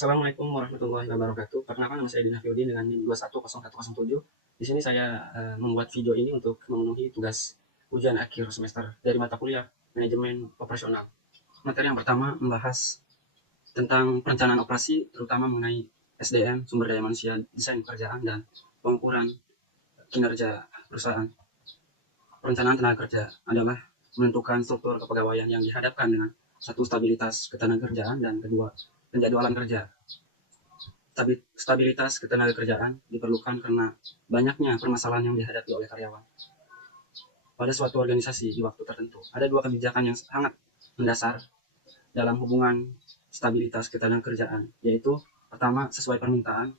Assalamualaikum warahmatullahi wabarakatuh. Perkenalkan, nama saya Dina Fiudi dengan NIM 210107. Di sini saya membuat video ini untuk memenuhi tugas ujian akhir semester dari mata kuliah manajemen operasional. Materi yang pertama membahas tentang perencanaan operasi, terutama mengenai SDM, sumber daya manusia, desain pekerjaan, dan pengukuran kinerja perusahaan. Perencanaan tenaga kerja adalah menentukan struktur kepegawaian yang dihadapkan dengan satu, stabilitas ketenagakerjaan, dan kedua, penjadwalan kerja. Stabilitas ketenagakerjaan diperlukan karena banyaknya permasalahan yang dihadapi oleh karyawan pada suatu organisasi di waktu tertentu. Ada dua kebijakan yang sangat mendasar dalam hubungan stabilitas ketenagakerjaan, yaitu pertama, sesuai permintaan,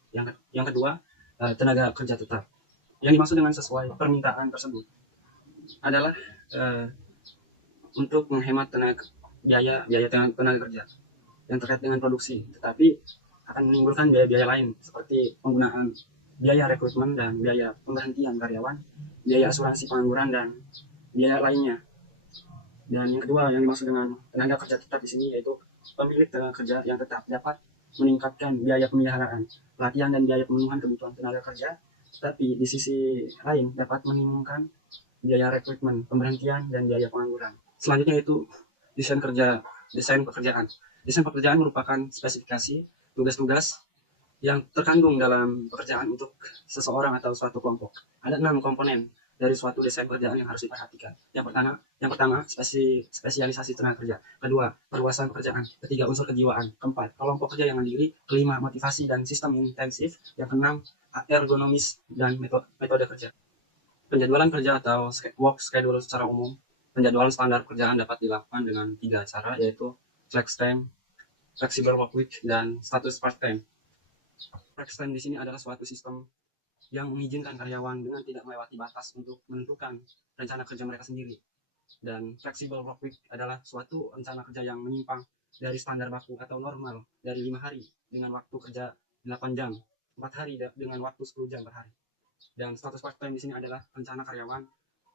yang kedua, tenaga kerja tetap. Yang dimaksud dengan sesuai permintaan tersebut adalah untuk menghemat biaya tenaga kerja yang terkait dengan produksi, tetapi akan menimbulkan biaya-biaya lain seperti penggunaan biaya rekrutmen dan biaya pemberhentian karyawan, biaya asuransi pengangguran, dan biaya lainnya. Dan yang kedua yang dimaksud dengan tenaga kerja tetap di sini yaitu pemilik tenaga kerja yang tetap dapat meningkatkan biaya pemeliharaan, pelatihan, dan biaya pemenuhan kebutuhan tenaga kerja, tetapi di sisi lain dapat menimbulkan biaya rekrutmen, pemberhentian, dan biaya pengangguran. Selanjutnya yaitu desain pekerjaan. Desain pekerjaan merupakan spesifikasi tugas-tugas yang terkandung dalam pekerjaan untuk seseorang atau suatu kelompok. Ada 6 komponen dari suatu desain pekerjaan yang harus diperhatikan. Yang pertama, spesialisasi tenaga kerja. Kedua, perluasan pekerjaan. Ketiga, unsur kejiwaan. Keempat, kelompok kerja yang mandiri. Kelima, motivasi dan sistem intensif. Yang keenam, ergonomis dan metode kerja. Penjadwalan kerja atau work schedule secara umum. Penjadwalan standar pekerjaan dapat dilakukan dengan 3 cara, yaitu flex time, flexible work week, dan status part time. Flex time di sini adalah suatu sistem yang mengizinkan karyawan dengan tidak melewati batas untuk menentukan rencana kerja mereka sendiri. Dan flexible work week adalah suatu rencana kerja yang menyimpang dari standar baku atau normal dari 5 hari dengan waktu kerja 8 jam, 4 hari dengan waktu 10 jam per hari. Dan status part time di sini adalah rencana karyawan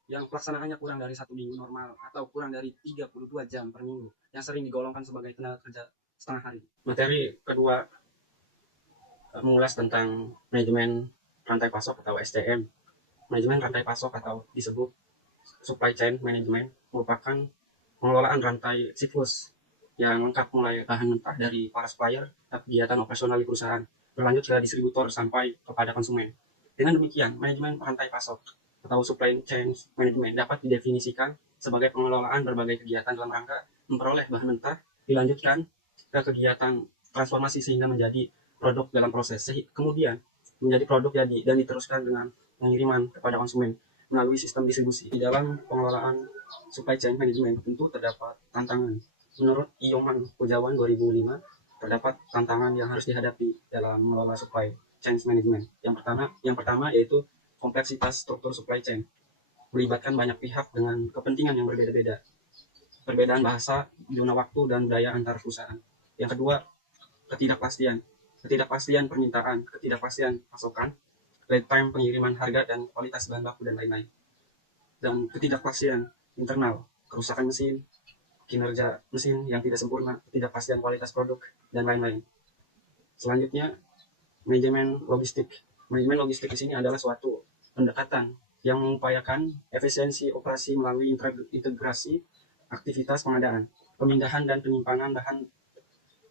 yang pelaksanaannya kurang dari 1 minggu normal atau kurang dari 32 jam per minggu, yang sering digolongkan sebagai tenaga kerja setengah hari. Materi kedua mengulas tentang manajemen rantai pasok atau SCM. Manajemen rantai pasok atau disebut supply chain management merupakan pengelolaan rantai siklus yang lengkap mulai bahan mentah dari para supplier, kegiatan operasional di perusahaan, berlanjut ke distributor sampai kepada konsumen. Dengan demikian, manajemen rantai pasok atau supply chain management dapat didefinisikan sebagai pengelolaan berbagai kegiatan dalam rangka memperoleh bahan mentah, dilanjutkan ke kegiatan transformasi sehingga menjadi produk dalam proses, kemudian menjadi produk jadi dan diteruskan dengan pengiriman kepada konsumen melalui sistem distribusi. Di dalam pengelolaan supply chain management tentu terdapat tantangan. Menurut Ioman Pujawan 2005, terdapat tantangan yang harus dihadapi dalam mengelola supply chain management. Yang pertama yaitu kompleksitas struktur supply chain, melibatkan banyak pihak dengan kepentingan yang berbeda-beda, perbedaan bahasa, zona waktu, dan daya antar perusahaan. Yang kedua, ketidakpastian permintaan, ketidakpastian pasokan, lead time pengiriman, harga dan kualitas bahan baku, dan lain-lain. Dan ketidakpastian internal, kerusakan mesin, kinerja mesin yang tidak sempurna, ketidakpastian kualitas produk, dan lain-lain. Selanjutnya, manajemen logistik. Manajemen logistik di sini adalah suatu pendekatan yang mengupayakan efisiensi operasi melalui integrasi aktivitas pengadaan, pemindahan, dan penyimpanan bahan.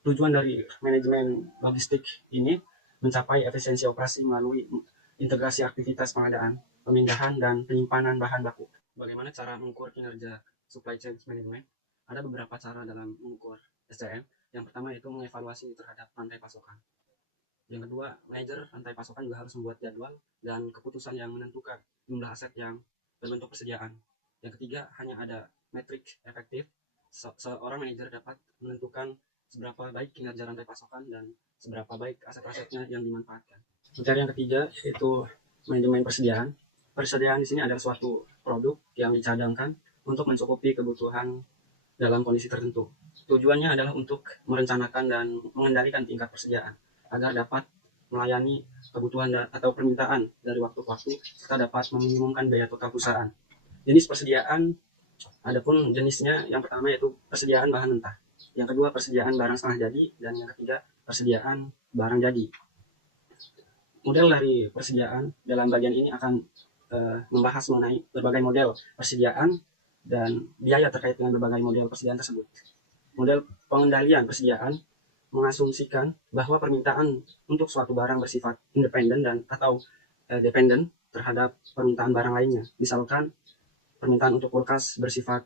Tujuan dari manajemen logistik ini mencapai efisiensi operasi melalui integrasi aktivitas pengadaan, pemindahan, dan penyimpanan bahan baku. Bagaimana cara mengukur kinerja supply chain management? Ada beberapa cara dalam mengukur SCM. Yang pertama yaitu mengevaluasi terhadap rantai pasokan. Yang kedua, manajer rantai pasokan juga harus membuat jadwal dan keputusan yang menentukan jumlah aset yang berbentuk persediaan. Yang ketiga, hanya ada metrik efektif. Seorang manajer dapat menentukan seberapa baik kinerja rantai pasokan dan seberapa baik aset-asetnya yang dimanfaatkan. Materi yang ketiga yaitu manajemen persediaan. Persediaan di sini adalah suatu produk yang dicadangkan untuk mencukupi kebutuhan dalam kondisi tertentu. Tujuannya adalah untuk merencanakan dan mengendalikan tingkat persediaan agar dapat melayani kebutuhan atau permintaan dari waktu ke waktu serta dapat meminimumkan biaya total perusahaan. Jenis persediaan, adapun jenisnya yang pertama yaitu persediaan bahan mentah. Yang kedua, persediaan barang setengah jadi. Dan yang ketiga, persediaan barang jadi. Model dari persediaan dalam bagian ini akan membahas mengenai berbagai model persediaan dan biaya terkait dengan berbagai model persediaan tersebut. Model pengendalian persediaan mengasumsikan bahwa permintaan untuk suatu barang bersifat independen dan atau dependen terhadap permintaan barang lainnya. Misalkan permintaan untuk kulkas bersifat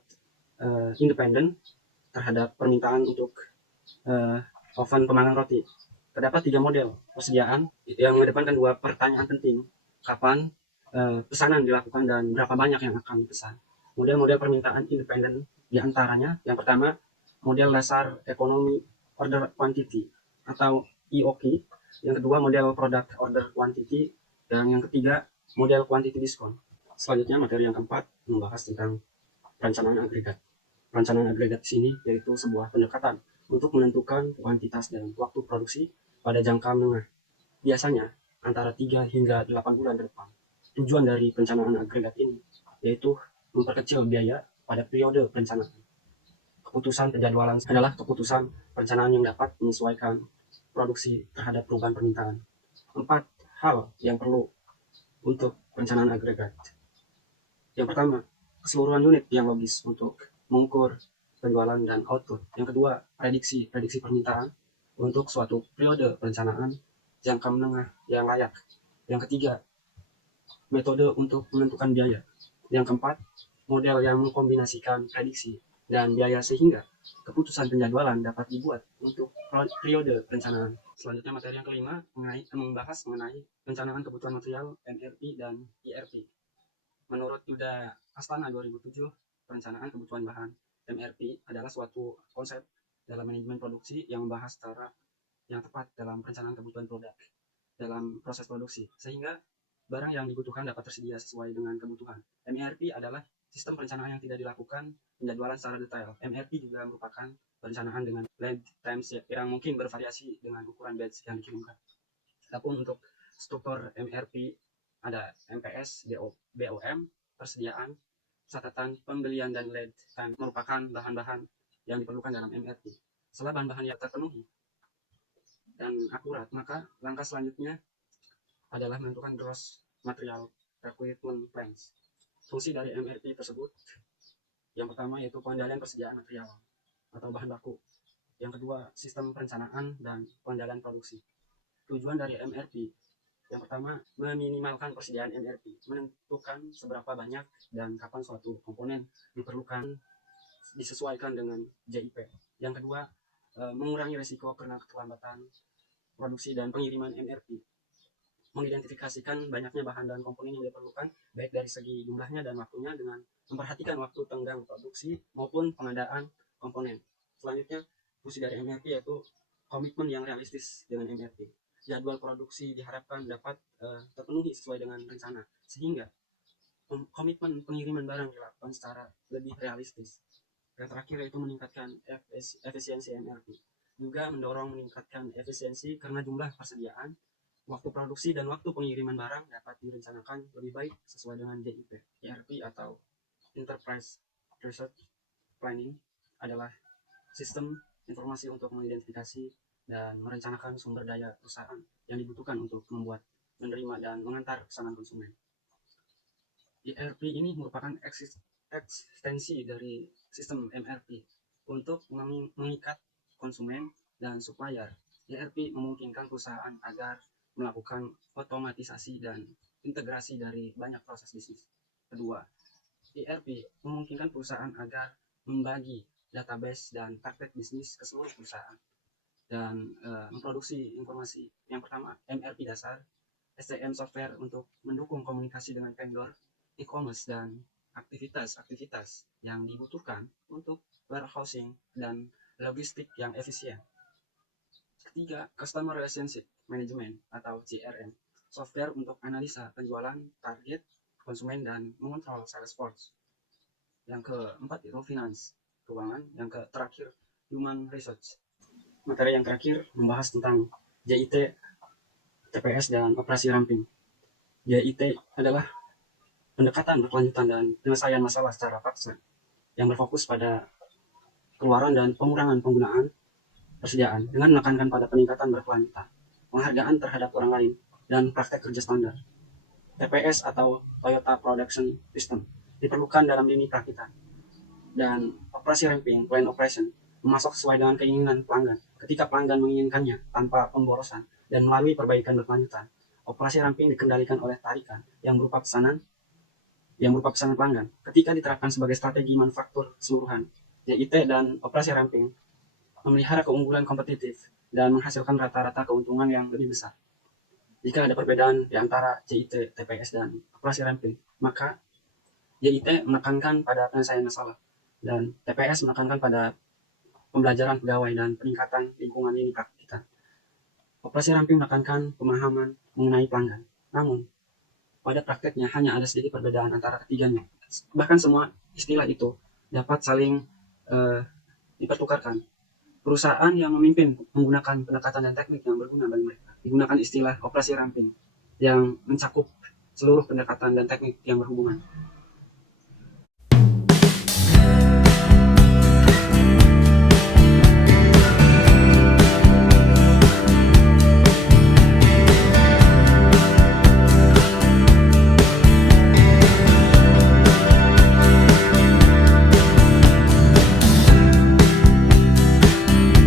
independen terhadap permintaan untuk oven pemanggang roti. Terdapat 3 model persediaan yang mengedepankan 2 pertanyaan penting. Kapan pesanan dilakukan dan berapa banyak yang akan dipesan. Model-model permintaan independen diantaranya, yang pertama, model dasar ekonomi order quantity atau EOQ. Yang kedua, model product order quantity. Dan yang ketiga, model quantity discount. Selanjutnya, materi yang keempat membahas tentang perencanaan agregat. Perencanaan agregat di sini yaitu sebuah pendekatan untuk menentukan kuantitas dan waktu produksi pada jangka menengah, biasanya antara 3 hingga 8 bulan ke depan. Tujuan dari perencanaan agregat ini yaitu memperkecil biaya pada periode perencanaan. Keputusan penjadwalan adalah keputusan perencanaan yang dapat menyesuaikan produksi terhadap perubahan permintaan. 4 hal yang perlu untuk perencanaan agregat. Yang pertama, keseluruhan unit yang logis untuk mengukur penjualan dan output. Yang kedua, prediksi permintaan untuk suatu periode perencanaan jangka menengah yang layak. Yang ketiga, metode untuk menentukan biaya. Yang keempat, model yang mengkombinasikan prediksi dan biaya sehingga keputusan penjadwalan dapat dibuat untuk periode perencanaan. Selanjutnya, materi yang kelima membahas mengenai perencanaan kebutuhan material MRP dan IRP. Menurut Yuda Astana 2007, perencanaan kebutuhan bahan MRP adalah suatu konsep dalam manajemen produksi yang membahas cara yang tepat dalam perencanaan kebutuhan produk dalam proses produksi, sehingga barang yang dibutuhkan dapat tersedia sesuai dengan kebutuhan. MRP adalah sistem perencanaan yang tidak dilakukan penjadwalan secara detail. MRP juga merupakan perencanaan dengan lead times yang mungkin bervariasi dengan ukuran batch yang dikirimkan. Adapun untuk struktur MRP ada MPS, BOM, persediaan, catatan, pembelian, dan lead time merupakan bahan-bahan yang diperlukan dalam MRP. Setelah bahan-bahan yang terpenuhi dan akurat, maka langkah selanjutnya adalah menentukan gross material requirement plans. Fungsi dari MRP tersebut, yang pertama yaitu pengendalian persediaan material atau bahan baku. Yang kedua, sistem perencanaan dan pengendalian produksi. Tujuan dari MRP, yang pertama, meminimalkan persediaan MRP, menentukan seberapa banyak dan kapan suatu komponen diperlukan disesuaikan dengan JIP. Yang kedua, mengurangi risiko karena keterlambatan produksi dan pengiriman MRP. Mengidentifikasikan banyaknya bahan dan komponen yang diperlukan, baik dari segi jumlahnya dan waktunya, dengan memperhatikan waktu tenggang produksi maupun pengadaan komponen. Selanjutnya, fungsi dari MRP yaitu komitmen yang realistis dengan MRP. Jadwal produksi diharapkan dapat terpenuhi sesuai dengan rencana, sehingga komitmen pengiriman barang dilakukan secara lebih realistis. Yang terakhir yaitu meningkatkan efisiensi MRP. Juga mendorong meningkatkan efisiensi karena jumlah persediaan, waktu produksi, dan waktu pengiriman barang dapat direncanakan lebih baik sesuai dengan JIP. ERP atau Enterprise Resource Planning adalah sistem informasi untuk mengidentifikasi dan merencanakan sumber daya perusahaan yang dibutuhkan untuk membuat, menerima, dan mengantar pesanan konsumen. ERP ini merupakan ekstensi dari sistem MRP untuk mengikat konsumen dan supplier. ERP memungkinkan perusahaan agar melakukan otomatisasi dan integrasi dari banyak proses bisnis. Kedua, ERP memungkinkan perusahaan agar membagi database dan target bisnis ke seluruh perusahaan dan memproduksi informasi. Yang pertama, MRP dasar, SCM software untuk mendukung komunikasi dengan vendor, e-commerce, dan aktivitas-aktivitas yang dibutuhkan untuk warehousing dan logistik yang efisien. Ketiga, Customer Relationship Management atau CRM, software untuk analisa penjualan, target konsumen, dan mengontrol sales force. Yang keempat itu finance, keuangan. Yang terakhir, human research. Materi yang terakhir membahas tentang JIT, TPS, dan operasi ramping. JIT adalah pendekatan berkelanjutan dan penyelesaian masalah secara paksa yang berfokus pada keluaran dan pengurangan penggunaan persediaan dengan menekankan pada peningkatan berkelanjutan, penghargaan terhadap orang lain, dan praktek kerja standar. TPS atau Toyota Production System diperlukan dalam lini perakitan, dan operasi ramping plan operation memasok sesuai dengan keinginan pelanggan ketika pelanggan menginginkannya tanpa pemborosan dan melalui perbaikan berkelanjutan. Operasi ramping dikendalikan oleh tarikan yang berupa pesanan pelanggan ketika diterapkan sebagai strategi manufaktur keseluruhan. JIT dan operasi ramping memelihara keunggulan kompetitif dan menghasilkan rata-rata keuntungan yang lebih besar. Jika ada perbedaan di antara JIT, TPS, dan operasi ramping, maka JIT menekankan pada penyelesaian masalah dan TPS menekankan pada pembelajaran pegawai dan peningkatan lingkungan ini kita. Operasi ramping menekankan pemahaman mengenai pelanggan. Namun, pada prakteknya hanya ada sedikit perbedaan antara ketiganya. Bahkan semua istilah itu dapat saling dipertukarkan. Perusahaan yang memimpin menggunakan pendekatan dan teknik yang berguna bagi mereka digunakan istilah operasi ramping yang mencakup seluruh pendekatan dan teknik yang berhubungan.